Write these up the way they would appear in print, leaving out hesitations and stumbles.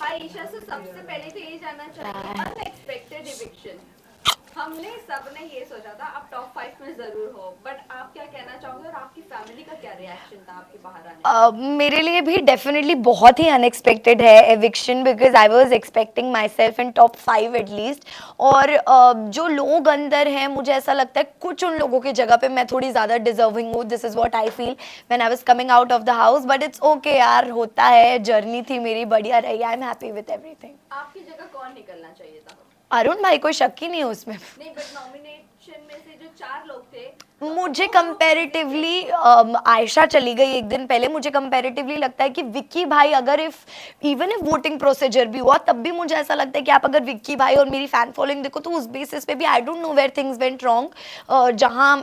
हाँ ईशा से सबसे पहले तो ये जानना चाहेंगे अनएक्सपेक्टेड इविक्शन। हमने सबने ये सोचा था आप टॉप 5 में जरूर हो, बट आप क्या कहना चाहोगे और आपकी फैमिली का क्या रिएक्शन था आपके बाहर आने पे? मेरे लिए भी डेफिनेटली बहुत ही अनएक्सपेक्टेड है eviction, because I was expecting my self in top 5 at least. और जो लोग अंदर हैं, मुझे ऐसा लगता है कुछ उन लोगों की जगह पे मैं थोड़ी ज़्यादा डिजर्विंग हूँ। This is what I feel when I was coming out of the house, but it's okay यार, होता है, जर्नी थी मेरी, बढ़िया रही, I am happy with everything. आपकी जगह कौन निकलना चाहिए था? अरुण भाई, कोई शक ही नहीं है उसमें। नहीं, बट नॉमिनेशन में से जो 4 लोग थे तो मुझे वो लोग कैसे थे? कंपैरेटिवली आयशा चली गई एक दिन पहले। मुझे कंपैरेटिवली लगता है कि विक्की भाई, अगर if even if voting procedure भी हुआ तब भी मुझे ऐसा लगता है कि आप अगर विक्की भाई और मेरी फैन फॉलोइंग देखो तो उस बेसिस पे भी I don't know where things went wrong. जहां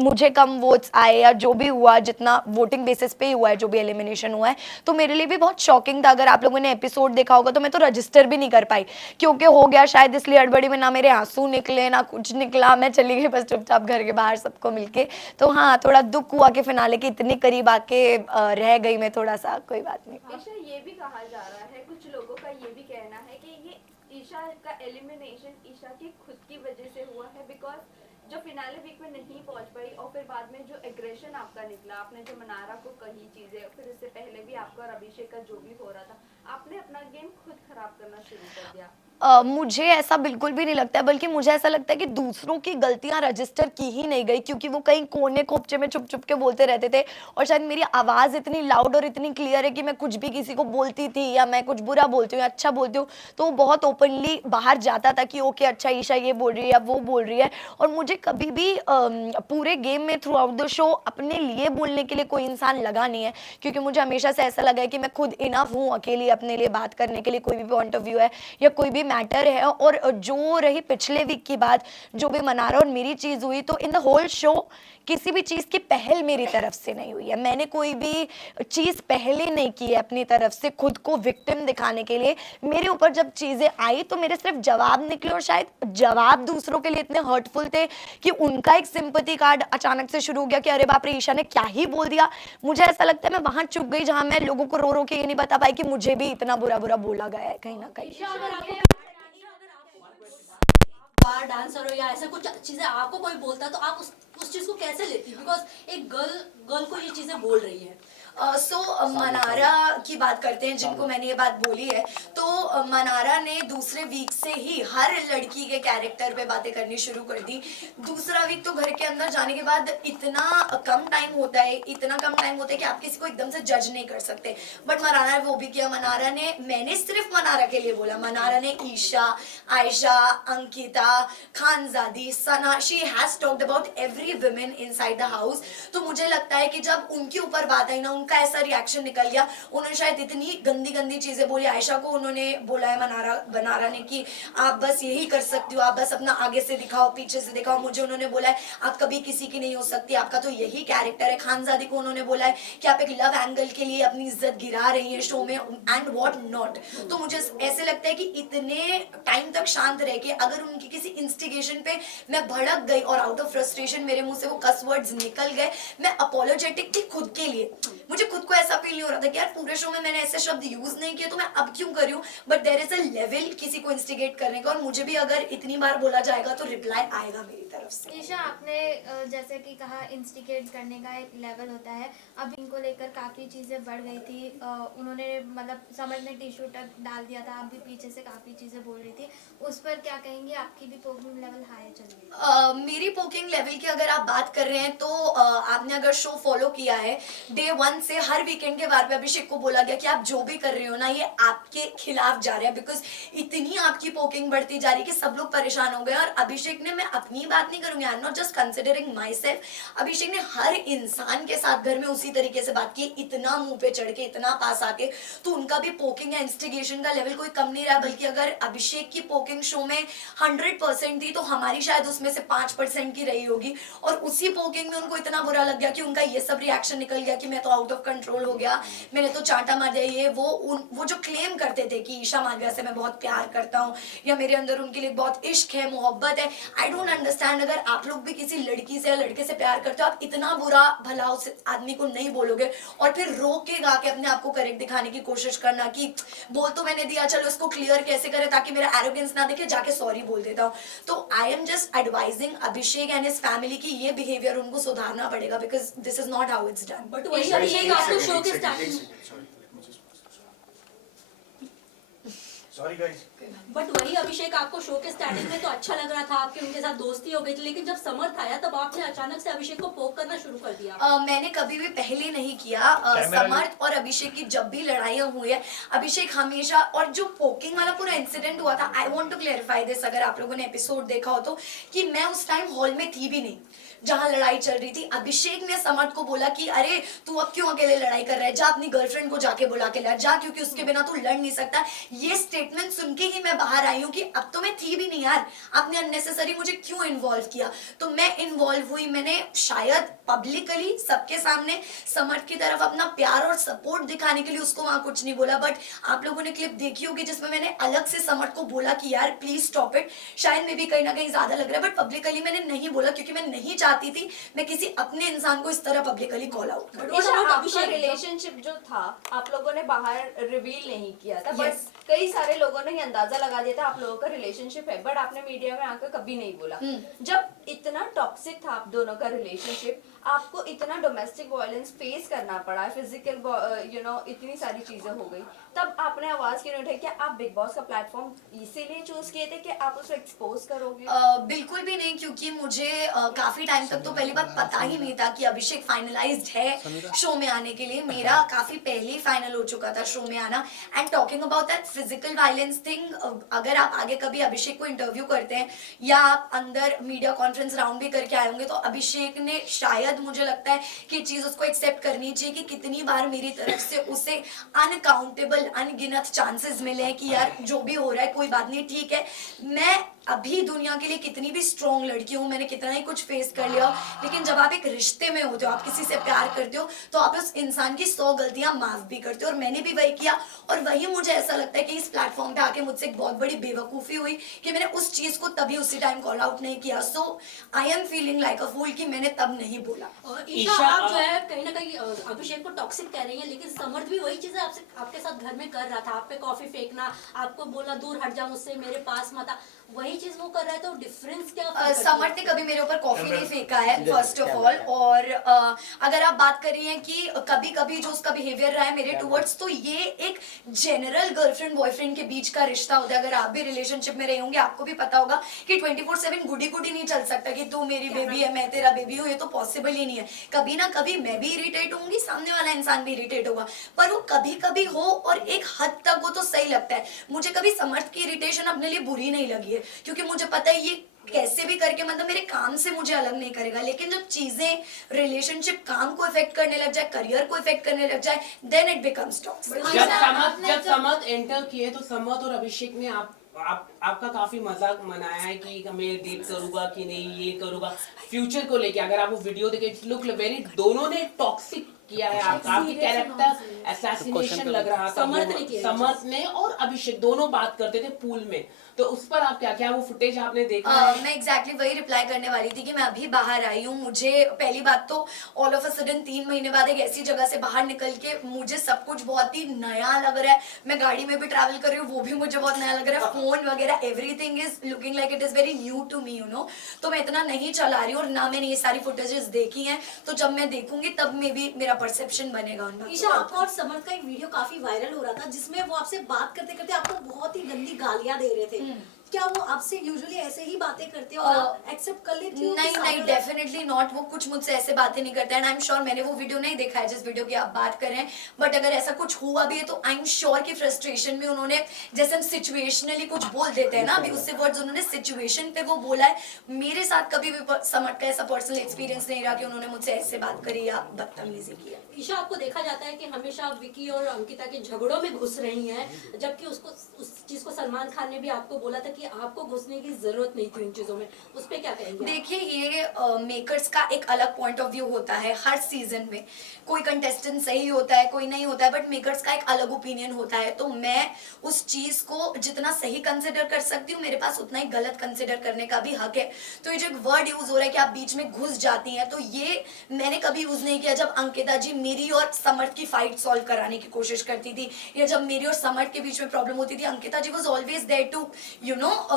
मुझे कम वोट्स आए या जो भी हुआ, जितना वोटिंग बेसिस पे ही हुआ है, जो भी एलिमिनेशन हुआ है, तो मेरे लिए भी बहुत शॉकिंग था। अगर आप लोगों ने एपिसोड देखा होगा तो मैं तो रजिस्टर भी नहीं कर पाई, क्योंकि हो गया शायद इसलिए हड़बड़ी में, ना मेरे आंसू निकले ना कुछ निकला, मैं चली गई बस चुपचाप घर के बाहर सबको मिलके। तो हाँ, थोड़ा दुख हुआ कि फिनाले के इतनी करीब आके रह गई मैं थोड़ा सा। कोई बात नहीं। ईशा, ये भी कहा जा रहा है, कुछ लोगों का ये भी कहना है कि ये ईशा का एलिमिनेशन ईशा की खुद की वजह से हुआ है, बिकॉज जो फिनाले वीक में नहीं पहुंच पाई और फिर बाद में जो एग्रेशन आपका निकला, आपने जो मनारा को कही चीजें, फिर इससे पहले भी आपका और अभिषेक का जो भी हो रहा था, आपने अपना गेम खुद खराब करना शुरू कर दिया। मुझे ऐसा बिल्कुल भी नहीं लगता है, बल्कि मुझे ऐसा लगता है कि दूसरों की गलतियां रजिस्टर की ही नहीं गई, क्योंकि वो कहीं कोने खोपचे में छुप छुप के बोलते रहते थे। और शायद मेरी आवाज़ इतनी लाउड और इतनी क्लियर है कि मैं कुछ भी किसी को बोलती थी, या मैं कुछ बुरा बोलती हूँ या अच्छा बोलती हूँ, तो वो बहुत ओपनली बाहर जाता था कि ओके अच्छा ईशा ये बोल रही है या वो बोल रही है। और मुझे कभी भी पूरे गेम में थ्रू आउट द शो अपने लिए बोलने के लिए कोई इंसान लगा नहीं है, क्योंकि मुझे हमेशा से ऐसा लगा है कि मैं खुद इनफ हूँ अकेली अपने लिए बात करने के लिए, कोई भी पॉइंट ऑफ व्यू है या कोई भी मैटर है। और जो रही पिछले वीक की बात, जो भी मनारा और मेरी चीज़ हुई, तो इन द होल शो किसी भी चीज़ की पहल मेरी तरफ से नहीं हुई है। मैंने कोई भी चीज़ पहले नहीं की है अपनी तरफ से खुद को विक्टिम दिखाने के लिए। मेरे ऊपर जब चीज़ें आई तो मेरे सिर्फ जवाब निकले, और शायद जवाब दूसरों के लिए इतने हर्टफुल थे कि उनका एक सिंपैथी कार्ड अचानक से शुरू हो गया कि अरे बाप रे, ईशा ने क्या ही बोल दिया। मुझे ऐसा लगता है मैं वहां चुप गई जहां मैं लोगों को रो रो के ये नहीं बता पाई कि मुझे भी इतना बुरा बुरा बोला गया है कहीं ना कहीं। बार डांसर हो या ऐसा कुछ चीजें आपको कोई बोलता है तो आप उस चीज को कैसे लेती हो, बिकॉज एक गर्ल गर्ल को ये चीजें बोल रही है। सो मनारा की बात करते हैं, जिनको मैंने ये बात बोली है। तो मनारा ने दूसरे वीक से ही हर लड़की के कैरेक्टर पे बातें करनी शुरू कर दी। दूसरा वीक तो घर के अंदर जाने के बाद इतना कम टाइम होता है, इतना कम टाइम होता है कि आप किसी को एकदम से जज नहीं कर सकते, बट मनारा ने वो भी किया। मनारा ने, मैंने सिर्फ मनारा के लिए बोला, मनारा ने Isha, Ayesha, Ankita, Khanzadi, Sana, she has talked about every women inside the house. तो मुझे लगता है कि जब उनके ऊपर बात आई ना, उनका ऐसा रिएक्शन निकल गया। उन्होंने शायद इतनी गंदी गंदी चीजें बोली। आयशा को उन्होंने बोला है बनारा ने कि आप बस यही कर सकती हो, आप बस अपना आगे से दिखाओ पीछे से दिखाओ। मुझे उन्होंने बोला है आप कभी किसी की नहीं हो सकती, आपका तो यही कैरेक्टर है। खानजादी को उन्होंने बोला है कि आप एक लव एंगल के लिए अपनी इज्जत गिरा रही है शो में, एंड व्हाट नॉट। तो मुझे ऐसे लगता है कि इतने टाइम तक शांत रह के अगर उनकी किसी इंस्टिगेशन पे मैं भड़क गई और आउट ऑफ फ्रस्ट्रेशन मेरे मुंह से वो कस वर्ड्स निकल गए, मैं अपोलोजेटिक थी खुद के लिए। मुझे खुद को ऐसा फील नहीं हो रहा था कि यार पूरे शो में मैंने ऐसे शब्द यूज नहीं किए तो मैं अब क्यों कर रही हूँ, but there is a level किसी को इंस्टिगेट करने का, और मुझे भी अगर इतनी बार बोला जाएगा तो रिप्लाई आएगा मेरी तरफ से। ईशा, आपने जैसे कि कहा इंस्टिगेट करने का एक लेवल होता है, अब इनको लेकर काफ़ी चीज़ें बढ़ गई थी। उन्होंने मतलब समझ में टिश्यू तक डाल दिया था, आप भी पीछे से काफ़ी चीज़ें बोल रही थी, उस पर क्या कहेंगे? आपकी भी पोकिंग लेवल हाई चल रही है? मेरी पोकिंग लेवल की अगर आप बात कर रहे हैं तो आपने अगर शो फॉलो किया है, डे 1 से हर वीकेंड के बार पे अभिषेक को बोला गया कि आप जो भी कर रहे हो ना ये आपके खिलाफ जा रहे हैं, बिकॉज इतनी आपकी पोकिंग बढ़ती जा रही है कि सब लोग परेशान हो गए। और अभिषेक ने, मैं अपनी बात नहीं करूंगी, I am not just considering my self, Abhishek ने हर इंसान के साथ घर में उसी तरीके से बात की, इतना मुंह पे चढ़ के, इतना पास आके। तो उनका भी पोकिंग या इंस्टिगेशन का लेवल कोई कम नहीं रहा, बल्कि अगर अभिषेक की पोकिंग शो में 100% थी तो हमारी शायद उसमें से 5% की रही होगी। और उसी पोकिंग में उनको इतना बुरा लग गया कि उनका ये सब रिएक्शन निकल गया कि मैं तो आउट आउट ऑफ कंट्रोल हो गया, मैंने तो चांटा मार दिया, ये वो जो क्लेम करते थे कि ईशा मालविया से मैं बहुत प्यार करता हूँ या मेरे अंदर उनके लिए बहुत इश्क है, मोहब्बत है, आई डोंट अंडरस्टैंड। अगर आप लोग भी किसी लड़की से या लड़के से प्यार करते हो, आप इतना बुरा भला उस आदमी को नहीं बोलोगे और फिर रो के गा के अपने आप को करेक्ट दिखाने की कोशिश करना कि बोल तो मैंने दिया, चलो इसको क्लियर कैसे करे ताकि मेरा एरोगेंस ना दिखे, जाके सॉरी बोल देता हूँ। तो I am just advising Abhishek and his family की ये बिहेवियर उनको सुधारना पड़ेगा, because this is not how it's done. But वही अभिषेक आपको शो के स्टार्टिंग सॉरी गाइस, बट वही अभिषेक आपको शो के स्टार्टिंग में तो अच्छा लग रहा था, आपके उनके साथ दोस्ती हो गई थी, लेकिन जब समर्थ आया तब आपने अचानक से अभिषेक को पोक करना शुरू कर दिया। मैंने कभी भी पहले नहीं किया। समर्थ और अभिषेक की जब भी लड़ाइयाँ हुई है, अभिषेक हमेशा, और जो पोकिंग वाला पूरा इंसिडेंट हुआ था, I want to clarify this, अगर आप लोगों ने एपिसोड देखा हो तो, कि मैं उस टाइम हॉल में थी भी नहीं जहां लड़ाई चल रही थी। अभिषेक ने समर्थ को बोला कि अरे तू अब क्यों अकेले लड़ाई कर रहा है, जा अपनी गर्लफ्रेंड को जाके बुला के ला, जा, क्योंकि उसके बिना तू लड़ नहीं सकता। ये स्टेटमेंट सुन के ही मैं बाहर आई हूँ कि अब तो मैं थी भी नहीं यार, आपने अननेसेसरी मुझे क्यों इन्वॉल्व किया। तो मैं इन्वॉल्व हुई, मैंने शायद पब्लिकली सबके सामने समर्थ की तरफ अपना प्यार और सपोर्ट दिखाने के लिए उसको वहां कुछ नहीं बोला। बट आप लोगों ने क्लिप देखी होगी जिसमें मैंने अलग से समर्थ को बोला कि यार प्लीज स्टॉप इट, शायद मे भी कहीं ना कहीं ज्यादा लग रहा है, बट पब्लिकली मैंने नहीं बोला क्योंकि मैं नहीं चाहती थी मैं किसी अपने इंसान को इस तरह पब्लिकली कॉल आउट करूं। ईशा, आपका अभिषेक रिलेशनशिप जो था आप लोगों ने बाहर रिवील नहीं किया था, बट Yes. कई सारे लोगों ने ये अंदाजा लगा दिया था आप लोगों का रिलेशनशिप है, बट आपने मीडिया में आकर कभी नहीं बोला। जब इतना टॉक्सिक था आप दोनों का रिलेशनशिप, आपको इतना डोमेस्टिक वायलेंस फेस करना पड़ा, फिजिकल इतनी सारी चीजें हो गई, तब आपने आवाज क्यों नहीं उठाई? क्या आप बिग बॉस का प्लेटफॉर्म इसीलिए चूज किए थे कि आप उसे एक्सपोज करोगे? बिल्कुल भी नहीं, क्योंकि मुझे काफी टाइम तक तो पहली बात पता ही नहीं था कि अभिषेक फाइनलाइज्ड है शो में आने के लिए। मेरा काफी पहले ही फाइनल हो चुका था शो में आना। And talking about that physical violence thing, अगर आप आगे कभी अभिषेक को इंटरव्यू करते हैं या आप अंदर मीडिया कॉन्फ्रेंस राउंड भी करके आए होंगे, तो अभिषेक ने शायद, मुझे लगता है कि चीज उसको एक्सेप्ट करनी चाहिए कि कितनी बार मेरी तरफ से उसे अनकाउंटेबल, अनगिनत चांसेस मिले हैं कि यार जो भी हो रहा है कोई बात नहीं, ठीक है, मैं अभी दुनिया के लिए कितनी भी स्ट्रॉन्ग लड़की हूँ, मैंने कितना ही कुछ फेस कर लिया, लेकिन जब आप एक रिश्ते में होते हो, आप किसी से प्यार करते हो, तो आप उस इंसान की 100 गलतियां माफ भी करते हो, और मैंने भी वही किया। और वही मुझे ऐसा लगता है कि इस प्लेटफॉर्म पे आके मुझसे एक बहुत बड़ी बेवकूफ़ी हुई कि मैंने उस चीज को तभी उसी टाइम कॉल आउट नहीं किया। So I am feeling like a fool कि मैंने तब नहीं बोला। ईशा, आप जो है कहीं ना कहीं अभिषेक को टॉक्सिक कह रही है, लेकिन समर्थ भी वही चीजें आपसे, आपके साथ घर में कर रहा था, आप पे कॉफी फेंकना, आपको बोला दूर हट जा मुझसे, मेरे पास मत आ, वही चीज वो कर रहा है, तो डिफरेंस क्या? समर्थ ने कभी मेरे ऊपर कॉफी नहीं फेंका है फर्स्ट ऑफ ऑल, और अगर आप बात कर रही हैं कि कभी कभी जो उसका बिहेवियर रहा है मेरे टुवर्ड्स, तो ये एक जनरल गर्लफ्रेंड बॉयफ्रेंड के बीच का रिश्ता होता है। अगर आप भी रिलेशनशिप में रहे होंगे आपको भी पता होगा कि 24/7 गुडी गुडी नहीं चल सकता कि तू मेरी बेबी है मैं तेरा बेबी हूँ, ये तो पॉसिबल ही नहीं है। कभी ना कभी मैं भी इरिटेट होंगी, सामने वाला इंसान भी इरिटेट होगा, पर वो कभी कभी हो और एक हद तक वो तो सही लगता है। मुझे कभी समर्थ की इरिटेशन अपने लिए बुरी नहीं लगी है, क्योंकि मुझे पता है ये कैसे भी करके मतलब मेरे काम से मुझे अलग नहीं करेगा। लेकिन जब चीजें रिलेशनशिप काम को इफेक्ट करने लग जाए, करियर को इफेक्ट करने लग जाए, देन इट बिकम्स टॉक्सिक। जब समर्थ एंटर किए तो समर्थ और अभिषेक ने आपका काफी मजाक मनाया है कि मैं डेट करूंगा कि नहीं, ये करूंगा फ्यूचर को लेके। अगर आप वो वीडियो देखे, लुक वेरी, दोनों ने टॉक्सिक किया है, आपकी कैरेक्टर असैसिनेशन लग रहा था। समर्थ ने और अभिषेक दोनों बात करते थे पूल में, तो उस पर आप क्या वो फुटेज आपने देखा है? मैं एग्जैक्टली वही रिप्लाई करने वाली थी कि मैं अभी बाहर आई हूँ। मुझे पहली बात तो ऑल ऑफ अ सडन 3 महीने बाद एक ऐसी जगह से बाहर निकल के मुझे सब कुछ बहुत ही नया लग रहा है। मैं गाड़ी में भी ट्रैवल कर रही हूँ, वो भी मुझे बहुत नया लग रहा है। फोन वगैरह everything is looking like it is very new to me, you know. तो मैं इतना नहीं चला रही हूँ और ना मैंने ये सारी फुटेजेस देखी हैं, तो जब मैं देखूंगी तब में भी मेरा परसेप्शन बनेगा उन बातों ईशा, का। आपका और समर्थ का एक वीडियो काफी वायरल हो रहा था जिसमें वो आपसे बात करते करते आपको बहुत ही गंदी गालियां दे रहे थे। क्या वो आपसे यूजुअली ऐसे ही बातें करते हो और आप एक्सेप्ट कर लेती हो? नहीं, डेफिनेटली नॉट। वो कुछ मुझसे ऐसे बातें नहीं करते, एंड आई एम श्योर मैंने वो वीडियो नहीं देखा है जिस वीडियो की आप बात कर रहे हैं, बट अगर ऐसा कुछ हुआ भी है तो आई एम श्योर कि फ्रस्ट्रेशन में उन्होंने, जैसे हम सिचुएशनली कुछ बोल देते हैं ना, अभी उससे वर्ड्स उन्होंने सिचुएशन पे वो बोला है। मेरे साथ कभी भी समझ का ऐसा पर्सनल एक्सपीरियंस नहीं रहा कि उन्होंने मुझसे ऐसे बात करी या बदतमीजी की है। ईशा, आपको देखा जाता है कि हमेशा आप विकी और अंकिता के झगड़ों में घुस रही हैं, जबकि उसको उस चीज को सलमान खान ने भी आपको बोला था कि कि आपको घुसने की जरूरत नहीं थी उन चीजों में, उस पर क्या कहेंगे आप? देखिए ये मेकर्स का एक अलग पॉइंट ऑफ व्यू होता है हर सीजन में। कोई कंटेस्टेंट सही होता है, कोई नहीं होता है, बट मेकर्स का एक अलग ओपिनियन होता है। तो मैं उस चीज को जितना सही कंसिडर कर सकती हूँ, मेरे पास उतना ही गलत कंसिडर करने का भी हक है। तो ये जो एक वर्ड यूज हो रहा है कि आप बीच में घुस जाती हैं, तो ये मैंने कभी यूज नहीं किया। जब अंकिता जी मेरी और समर्थ की फाइट सॉल्व कराने की कोशिश करती थी, या जब मेरी और समर्थ के बीच में प्रॉब्लम होती थी, Ankita ji was always there to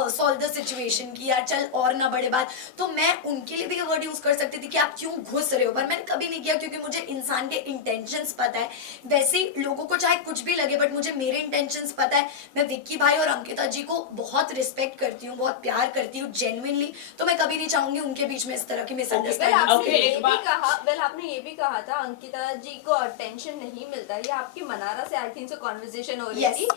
solve the situation कि यार चल और ना बड़े बात। तो मैं उनके लिए भी ये वर्ड यूज कर सकती थी कि आप क्यों घुस रहे हो, पर मैंने कभी नहीं किया, क्योंकि मुझे इंसान के इंटेंशंस पता है। वैसे ही लोगों को चाहे कुछ भी लगे, बट मुझे मेरे इंटेंशंस पता है। मैं विक्की भाई और अंकिता जी को बहुत रिस्पेक्ट करती हूँ, बहुत प्यार करती हूँ जेन्युइनली। तो मैं कभी नहीं चाहूंगी उनके बीच में इस तरह की वेल मिसअंडरस्टैंडिंग। आपने Okay, ये एक भी बात- कहा, वेल आपने ये भी कहा था अंकिता जी को अटेंशन नहीं मिलता। ये आपकी मनारा से आई थिंक से कॉन्वर्जेशन हो रही Yes. थी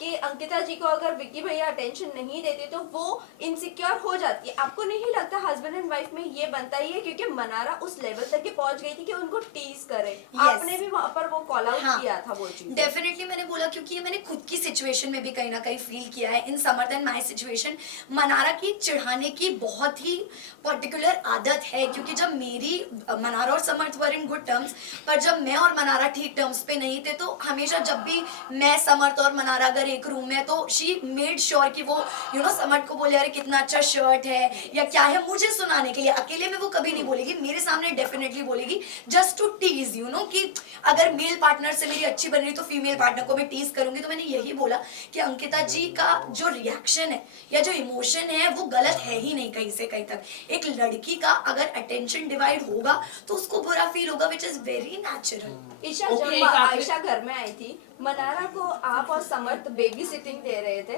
कि अंकिता जी को अगर विक्की भैया अटेंशन नहीं देते तो वो इनसिक्योर हो जाती है। आपको नहीं लगता हस्बैंड एंड वाइफ में ये बनता ही है, क्योंकि मनारा उस लेवल तक के पहुंच गई थी कि उनको टीज करे। आपने भी वहां पर वो कॉल आउट हाँ, किया था वो चीज। डेफिनेटली मैंने बोला, क्योंकि ये मैंने खुद की सिचुएशन में भी कहीं ना कहीं फील किया है। इन समर्थ एंड माय सिचुएशन मनारा की चिढ़ाने की बहुत ही पर्टिकुलर आदत है, क्योंकि जब मेरी मनारा और समर्थ वर इन गुड टर्म्स, पर जब मैं और मनारा ठीक टर्म्स पे नहीं थे, तो हमेशा जब भी मैं समर्थ और मनारा अगर एक रूम में, तो शी मेड श्योर कि वो समर्थ को बोले अरे कितना अच्छा शर्ट है या क्या है, मुझे सुनाने के लिए। अकेले में वो कभी नहीं बोलेगी, मेरे सामने डेफिनेटली बोलेगी, जस्ट टू टीज कि अगर मेल पार्टनर से मेरी अच्छी बन रही तो फीमेल पार्टनर को मैं टीज करूंगी। तो मैंने यही बोला कि अंकिता जी का जो रिएक्शन है या जो इमोशन है वो गलत है ही नहीं कहीं से कहीं तक। एक लड़की का अगर अटेंशन डिवाइड होगा तो उसको बुरा फील होगा, which is very natural. Isha Okay, जब एक आखिरी- आयशा घर में आई थी, मनारा को आप और समर्थ बेबी सिटिंग दे रहे थे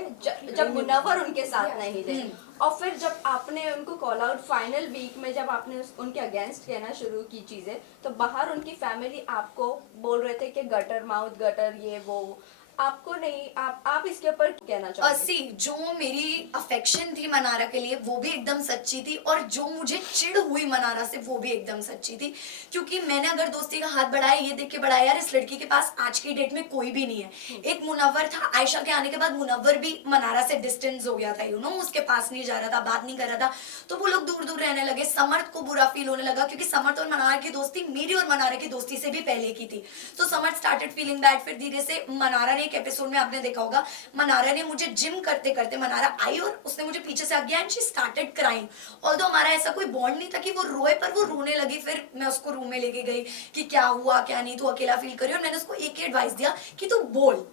जब मुनव्वर उनके साथ नहीं थे। और फिर जब आपने उनको कॉल आउट फाइनल वीक में, जब आपने उनके अगेंस्ट कहना शुरू की चीजें, तो बाहर उनकी फैमिली आपको बोल रहे थे कि गटर माउथ गटर ये वो। आपको नहीं, आप इसके ऊपर क्या कहना चाहोगे? सी जो मेरी अफेक्शन थी मनारा के लिए वो भी एकदम सच्ची थी, और जो मुझे चिढ़ हुई मनारा से वो भी एकदम सच्ची थी। क्योंकि मैंने अगर दोस्ती का हाथ बढ़ाया, ये देख के बढ़ाया यार इस लड़की के पास आज की डेट में कोई भी नहीं है। एक मुनव्वर था, आयशा के आने के बाद मुनव्वर भी मनारा से डिस्टेंस हो गया था, उसके पास नहीं जा रहा था, बात नहीं कर रहा था, तो वो लोग दूर दूर रहने लगे। समर्थ को बुरा फील होने लगा, क्योंकि समर्थ और मनारा की दोस्ती मेरी और मनारा की दोस्ती से भी पहले की थी। तो समर्थ स्टार्टेड फीलिंग बैड। फिर धीरे से मनारा ने, एक एपिसोड में आपने देखा होगा, मनारा ने मुझे जिम करते करते, मनारा आई और उसने मुझे पीछे से आगे and she started crying. Although हमारा ऐसा कोई बॉन्ड नहीं था कि वो रोए, पर वो रोने लगी। फिर मैं उसको रूम में लेके गई कि क्या हुआ क्या नहीं, तू अकेला फील कर रही है। और मैंने उसको एक ही एडवाइस दिया कि तू बोल,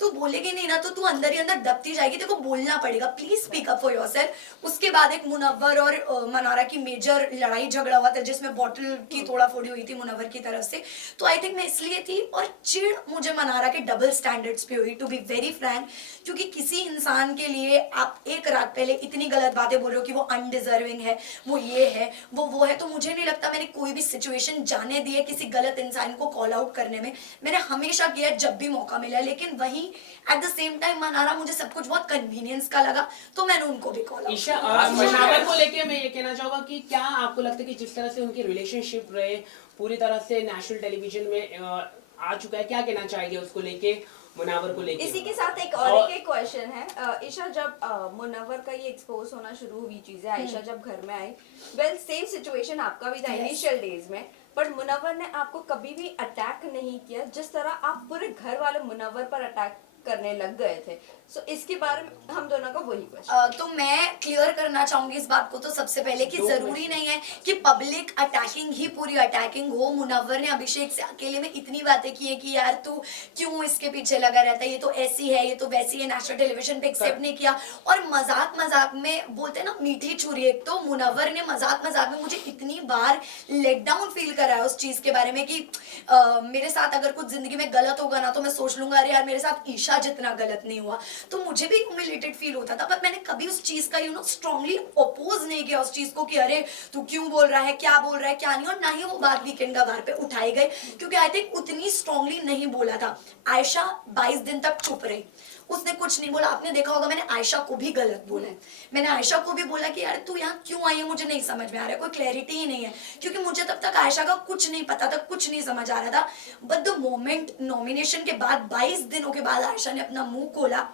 तू बोलेगी नहीं ना तो तू अंदर ही अंदर दबती जाएगी, तेरे को बोलना पड़ेगा, please speak up for yourself. उसके बाद एक मुनव्वर और मनारा की मेजर लड़ाई झगड़ा हुआ था, जिसमें बॉटल की तोड़ा फोड़ी हुई थी मुनव्वर की तरफ से। तो आई थिंक मैं इसलिए थी, और चिढ़ मुझे मनारा के डबल स्टैंडर्ड्स पे हुई, टू बी वेरी फ्रैंक। क्योंकि किसी इंसान के लिए आप एक रात पहले इतनी गलत बातें बोल रहे हो कि वो अनडिजर्विंग है, वो ये है वो है, तो मुझे नहीं लगता मैंने कोई भी सिचुएशन जाने दी है किसी गलत इंसान को कॉल आउट करने में। मैंने हमेशा किया जब भी मौका मिला, लेकिन वहीं at the same time Mannara मुझे सब कुछ बहुत कन्वीनियंस का लगा, तो मैंने उनको भी कॉल ईशा आउट। मुनव्वर को लेके मैं ये कहना चाहूंगा कि क्या आपको लगता है कि जिस तरह से उनकी रिलेशनशिप रहे पूरी तरह से नेशनल टेलीविजन में आ चुका है, क्या कहना चाहेंगे उसको लेके, मुनव्वर को लेके? इसी के साथ एक और एक क्वेश्चन है। ईशा, जब मुनव्वर का ये एक्सपोज होना शुरू हुई चीजें, आयशा जब घर में आई, वेल सेम सिचुएशन आपका भी था इनिशियल डेज में, बट मुनव्वर ने आपको कभी भी अटैक नहीं किया जिस तरह आप पूरे घर वाले मुनव्वर पर अटैक करने लग गए थे। सो इसके बारे में हम दोनों का वही क्वेश्चन। तो मैं क्लियर करना चाहूंगी इस बात को तो सबसे पहले कि जरूरी नहीं है कि पब्लिक अटैकिंग ही पूरी अटैकिंग हो। मुनव्वर ने अभिषेक से अकेले में इतनी बातें की है कि यार तू क्यों इसके पीछे लगा रहता है, ये तो ऐसी है, ये तो वैसी है, नेशनल टेलीविजन पे एक्सेप्ट नहीं किया। और मजाक मजाक में बोलते हैं ना मीठी छुरी, एक तो मुनव्वर ने मजाक मजाक में मुझे इतनी बार लेट डाउन फील कराया उस चीज के बारे में कि मेरे साथ अगर कुछ जिंदगी में गलत होगा ना तो मैं सोच लूंगा अरे यार मेरे साथ ईशा जितना गलत नहीं हुआ, तो मुझे भी ह्यूमिलेटेड फील होता था। पर मैंने कभी उस चीज का स्ट्रांगली अपोज नहीं किया उस चीज को कि अरे तू क्यों बोल रहा है, क्या बोल रहा है, क्या नहीं। और ना ही वो बात वीकेंड का बार पे उठाई गई, क्योंकि आई थिंक उतनी स्ट्रांगली नहीं बोला था। आयशा 22 दिन तक चुप रही, उसने कुछ नहीं बोला। आपने देखा होगा मैंने आयशा को भी गलत बोला है, मैंने आयशा को भी बोला कि यार तू यहाँ क्यों आई है, मुझे नहीं समझ में आ रहा है, कोई क्लैरिटी ही नहीं है, क्योंकि मुझे तब तक आयशा का कुछ नहीं पता था, कुछ नहीं समझ आ रहा था। बट द मोमेंट नॉमिनेशन के बाद 22 दिनों के बाद आयशा ने अपना मुंह खोला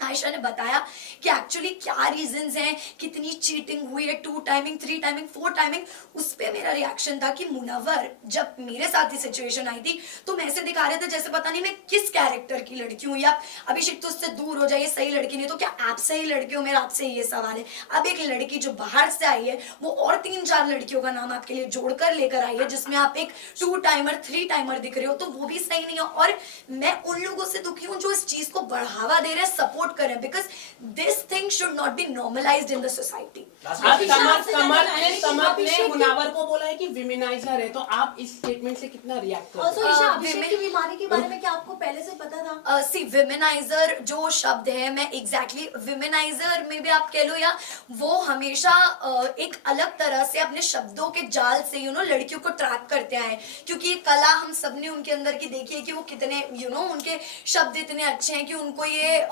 आयशा ने बताया कि एक्चुअली क्या रीजंस हैं, कितनी चीटिंग हुई है, 2 टाइमिंग, 3 टाइमिंग, 4 टाइमिंग। उस पे मेरा रिएक्शन था कि मुनव्वर जब मेरे साथ ही सिचुएशन आई थी तो मैं ऐसे दिखा रहे थे जैसे पता नहीं मैं किस कैरेक्टर की लड़की हूँ, या अभिषेक तो उससे दूर हो जाइए, सही लड़की नहीं तो क्या आप सही लड़की हो, मेरा आपसे ये सवाल है। अब एक लड़की जो बाहर से आई है वो और 3-4 लड़कियों का नाम आपके लिए जोड़कर लेकर आई है जिसमें आप एक 2 टाइमर 3 टाइमर दिख रहे हो, तो वो भी सही नहीं है। और मैं उन लोगों से दुखी हूँ जो इस चीज को बढ़ावा दे रहे हैं, सपोर्ट करें, because this thing should not be normalised in the society. समत ने मुनावर को बोला है कि विमेनाइजर है, तो आप इस स्टेटमेंट से कितना रिएक्ट करते ऑल्सो हो? ईशा, अभिषेक की बीमारी के बारे में क्या आपको पहले से पता था? सी विमेनाइजर जो शब्द है, मैं एग्जैक्टली विमेनाइजर में भी आप कह लो, या वो हमेशा एक अलग तरह से अपने शब्दों के जाल से लड़कियों को ट्रैक करते आए, क्योंकि ये कला हम सब ने उनके अंदर की देखी है कि वो कितने उनके शब्द इतने अच्छे हैं कि उनको ये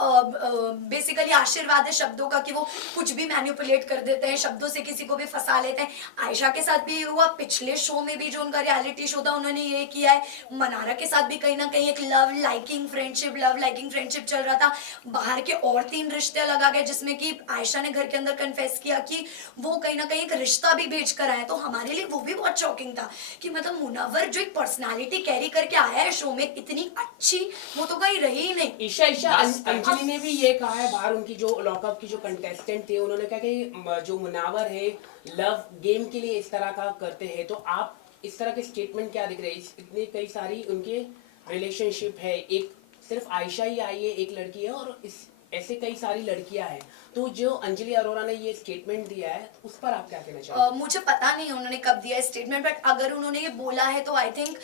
बेसिकली आशीर्वाद है शब्दों का कि वो कुछ भी मैनिपुलेट कर देते हैं, शब्दों से किसी को भी फंसा लेते हैं। आयशा के साथ भी ये हुआ, पिछले शो में भी जो उनका रियलिटी शो था उन्होंने ये किया है, मनारा के साथ भी कहीं ना कहीं एक लव लाइकिंग फ्रेंडशिप चल रहा था। बाहर के और 3 रिश्ते लगा गए जिसमें कि आयशा ने घर के अंदर कन्फेस किया कि वो कहीं ना कहीं एक रिश्ता भी भेज कर आए, तो हमारे लिए वो भी बहुत शॉकिंग था कि मतलब मुनव्वर जो एक पर्सनालिटी कैरी करके आया है शो में इतनी अच्छी, वो तो कहीं रही ही नहीं। ईशा अंजलि ने भी ये कहा है, बाहर उनकी जो लॉकअप की जो कंटेस्टेंट थे उन्होंने कहा कि जो मुनावर है लव गेम के लिए इस तरह का करते हैं, तो आप इस तरह के स्टेटमेंट क्या दिख रहे हैं? इतने कई सारी उनके रिलेशनशिप है, एक सिर्फ आयशा ही आई है एक लड़की है और ऐसे कई सारी लड़कियां हैं, तो जो अंजलि अरोरा ने ये स्टेटमेंट दिया है उस पर आप क्या कहना चाहते हैं? मुझे पता नहीं उन्होंने कब दिया है स्टेटमेंट, बट अगर उन्होंने ये बोला है तो आई थिंक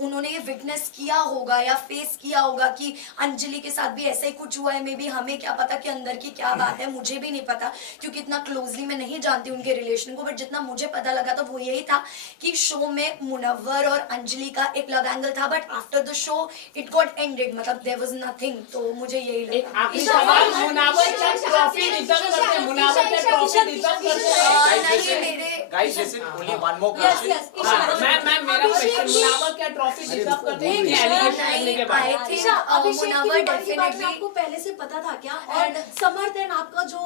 उन्होंने ये विटनेस किया होगा या फेस किया होगा कि अंजलि के साथ भी ऐसा ही कुछ हुआ है। मे बी हमें क्या पता कि अंदर की क्या बात है, मुझे भी नहीं पता क्योंकि इतना क्लोजली मैं नहीं जानती उनके रिलेशन को, बट जितना मुझे पता लगा तो वो यही था कि शो में मुनव्वर और अंजलि का एक लव एंगल था, but after the show it got ended, मतलब देयर वाज नथिंग। तो मुझे यही एक लगा। आखिरी सवाल, मुनावर क्या ट्रॉफी डिजर्व करते हैं? मुनावर क्या ट्रॉफी डिजर्व करते हैं? Guys, listen, only one more question. मैं मेरा क्वेश्चन, मुनावर क्या ट्रॉफी डिजर्व करते हैं ये एलिगेशन लगने के बाद? I think, ईशा, अभिषेक की मुनव्वर बीमारी के बारे में definitely- आपको पहले से पता था क्या? और समर्थन आपका जो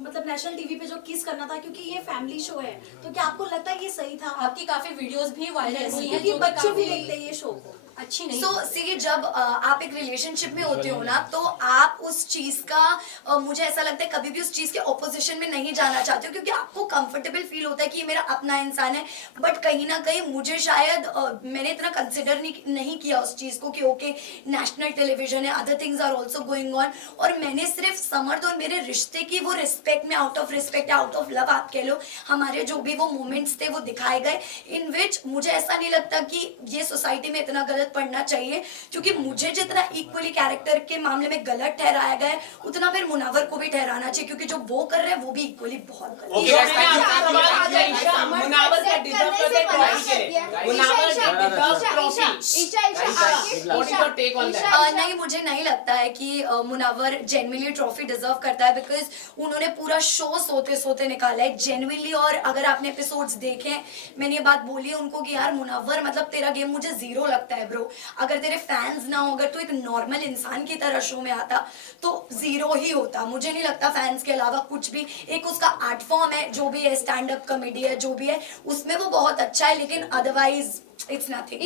मतलब नेशनल टीवी पे जो किस करना था, क्योंकि ये फैमिली शो है, तो क्या आपको लगता है ये सही था? आपकी काफी वीडियोस भी वायरल हुई हैं, क्योंकि जो बच्चे भी काफी देखते हैं ये शो को। अच्छी नहीं। सो सी जब आप एक रिलेशनशिप में होते हो ना, तो आप उस चीज का मुझे ऐसा लगता है कभी भी उस चीज के ऑपोजिशन में नहीं जाना चाहते हो, क्योंकि आपको कंफर्टेबल फील होता है कि ये मेरा अपना इंसान है। बट कहीं ना कहीं मुझे शायद मैंने इतना कंसिडर नहीं किया उस चीज को कि ओके नेशनल टेलीविजन है, other things are also going on, और मैंने सिर्फ समर्थ और मेरे रिश्ते की वो रिस्पेक्ट में out of respect out of love आप कह लो, हमारे जो भी वो मोमेंट्स थे वो दिखाए गए, इन विच मुझे ऐसा नहीं लगता कि ये सोसाइटी में इतना गलत पड़ना चाहिए, क्योंकि मुझे जितना इक्वली कैरेक्टर के मामले में गलत ठहराया गया है उतना फिर मुनव्वर को भी ठहराना चाहिए, क्योंकि जो वो कर रहे हैं वो भी इक्वली बहुत गलत है। Okay, guys, thank you. Munawar क्या डिजर्व करते हैं ट्रॉफी के लिए? Munawar deserve trophy. What is your take on that? नहीं, मुझे नहीं लगता है कि मुनव्वर जेन्युइनली ट्रॉफी डिजर्व करता है, बिकॉज उन्होंने पूरा शो सोते सोते निकाला है जेन्युइनली। और अगर आपने एपिसोड्स देखे, मैंने ये बात बोली है उनको कि यार मुनव्वर मतलब तेरा गेम मुझे जीरो लगता है ब्रो, अगर तेरे फैंस ना हो, अगर तू एक नॉर्मल इंसान की तरह शो में आता तो जीरो ही होता। मुझे नहीं लगता फैंस के अलावा कुछ भी, एक उसका आर्ट फॉर्म है जो भी है, स्टैंड अप कॉमेडी है जो भी है, उसमें वो बहुत अच्छा है, लेकिन otherwise it's nothing.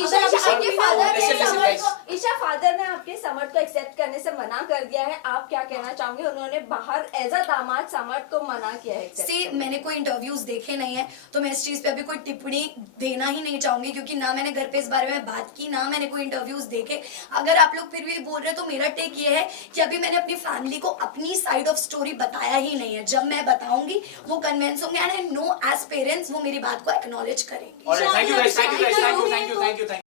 Isha father ने आपके समर्थ को एक्सेप्ट करने से मना कर दिया है, आप क्या कहना चाहोगे? उन्होंने बाहर एज अ दामाद समर्थ को मना किया है accept सी मैंने कोई इंटरव्यूज देखे नहीं है, तो मैं इस चीज पे अभी कोई टिप्पणी देना ही नहीं चाहूंगी, क्योंकि ना मैंने घर पे इस बारे में बात की, ना मैंने कोई इंटरव्यूज देखे। अगर आप लोग फिर भी बोल रहे हैं तो मेरा टेक ये है कि अभी मैंने अपनी फैमिली को अपनी साइड ऑफ स्टोरी बताया ही नहीं है। जब मैं बताऊंगी वो कन्विंस होंगे, and I know as parents वो मेरी बात को एक्नॉलेज करेंगे। All right, thank you guys, thank you guys, thank you, thank you, thank you, thank you.